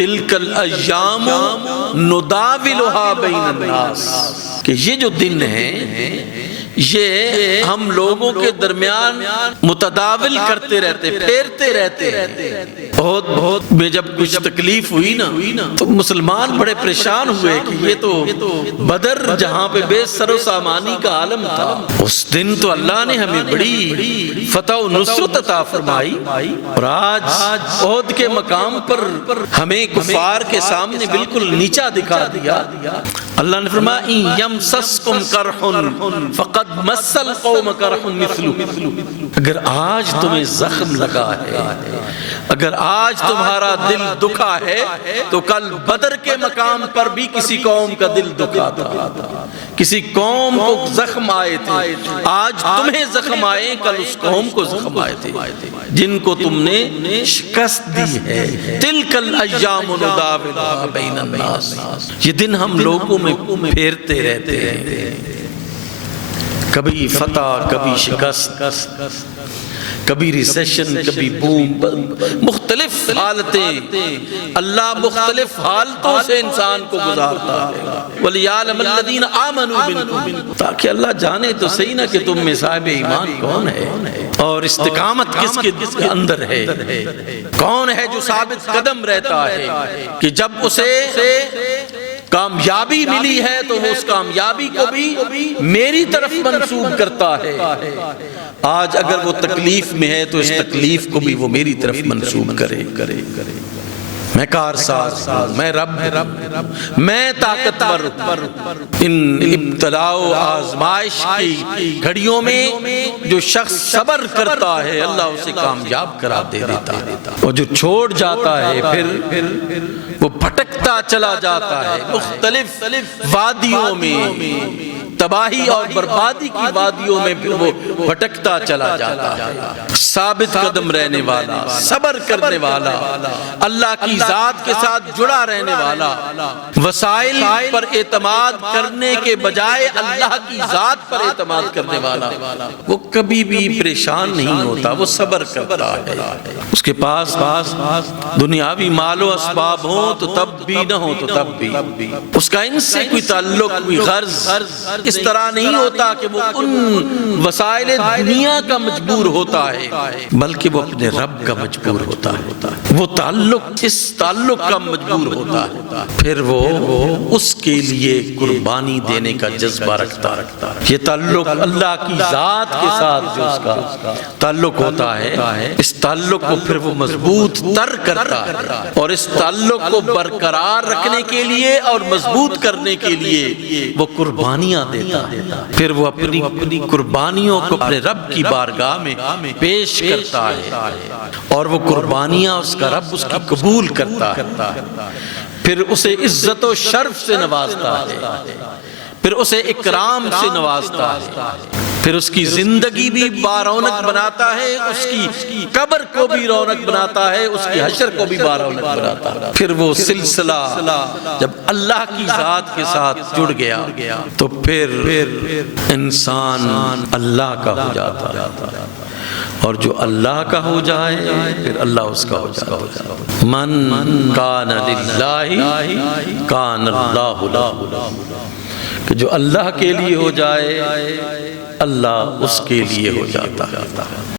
تلک الایام نداولها بین الناس، کہ یہ جو دن ہیں یہ ہم لوگوں کے درمیان متداول کرتے رہتے، پھیرتے رہتے ہیں۔ بہت میں جب کچھ تکلیف ہوئی نا تو مسلمان بڑے پریشان ہوئے کہ یہ تو بدر جہاں پہ بے سر و سامانی کا عالم تھا، اس دن تو اللہ نے ہمیں بڑی فتح و نصرت عطا فرمائی، اور آج احد کے مقام پر ہمیں کفار کے سامنے بالکل نیچا دکھا دیا۔ اللہ نے فرمایا ان یمسسکم قرح فقد مس القوم قرح مثلہ، اگر آج تمہیں زخم لگا ہے، اگر آج تمہارا دل دکھا ہے تو کل بدر کے مقام پر بھی کسی قوم کا دل دکھا تھا، کسی قوم کو زخم آئے تھے، آج تمہیں زخم آئے، کل اس قوم کو زخم آئے تھے جن کو تم نے شکست دی ہے۔ تلک الایام نداولها بین الناس، یہ دن ہم لوگوں میں پھیرتے رہتے ہیں، کبھی فتح، کبھی شکست، کبھی ریسیشن، کبھی بوم، مختلف حالتیں، اللہ مختلف حالتوں سے انسان کو گزارتا ہے۔ وَلِيَعْلَمَ الَّذِينَ آمَنُوا مِنْكُمْ، تاکہ اللہ جانے تو صحیح نا کہ تم میں صاحب ایمان کون ہے اور استقامت کس کے اندر ہے، کون ہے جو ثابت قدم رہتا ہے کہ جب اسے کامیابی ملی ہے تو وہ اس کامیابی کو بھی میری طرف منسوب کرتا ہے، آج اگر وہ تکلیف میں ہے تو اس تکلیف کو بھی وہ میری طرف منسوب کرے۔ میں کارساز ہوں، میں رب، میں طاقتور ہوں۔ ان ابتلاء و آزمائش کی گھڑیوں میں جو شخص صبر کرتا ہے اللہ اسے کامیاب کرا دے دیتا ہے، اور جو چھوڑ جاتا ہے پھر وہ بھٹکتا چلا جاتا ہے، مختلف وادیوں میں، تباہی اور بربادی کی وادیوں میں پھر وہ بھٹکتا چلا جاتا ہے۔ ثابت قدم رہنے والا، صبر کرنے والا، اللہ کی ذات کے ساتھ جڑا رہنے والا، وسائل پر اعتماد کرنے کے بجائے اللہ کی ذات پر اعتماد کرنے والا، وہ کبھی بھی پریشان نہیں ہوتا، وہ صبر کرتا ہے۔ اس کے پاس دنیاوی مال و اسباب ہوں تو تب بھی نہ ہو تو تب بھی اس کا ان سے کوئی تعلق، کوئی غرض اس طرح نہیں ہوتا کہ وہ ان وسائل دنیا کا مجبور ہوتا ہے، بلکہ وہ اپنے رب کا مجبور ہوتا ہے، وہ اس تعلق کا مجبور ہوتا ہے، پھر وہ اس کے لیے قربانی دینے کا جذبہ رکھتا ہے۔ یہ تعلق اللہ کی ذات کے ساتھ جو اس کا تعلق ہوتا ہے، اس تعلق کو پھر وہ مضبوط تر کرتا ہے، اور اس تعلق کو برقرار رکھنے کے لیے اور مضبوط کرنے کے لیے وہ قربانیاں دیتا ہے، پھر وہ اپنی قربانیوں کو اپنے رب کی بارگاہ میں پیش کرتا ہے، اور وہ قربانیاں اس کا رب اس کی قبول کرتا ہے، پھر اسے عزت و شرف سے نوازتا ہے، پھر اسے اکرام سے نوازتا ہے، پھر اس کی زندگی بھی بارونق بناتا ہے، اس کی قبر کو بھی رونق بناتا ہے، اس کی حشر کو بھی بارونق بناتا ہے۔ پھر وہ سلسلہ جب اللہ کی ذات کے ساتھ جڑ گیا تو پھر انسان اللہ کا ہو جاتا ہے، اور جو اللہ کا ہو جائے پھر اللہ اس کا ہو جاتا ہے۔ من کان للہ کان اللہ لہ، کہ جو اللہ کے لیے ہو جائے اللہ اس کے لیے ہو جاتا ہے۔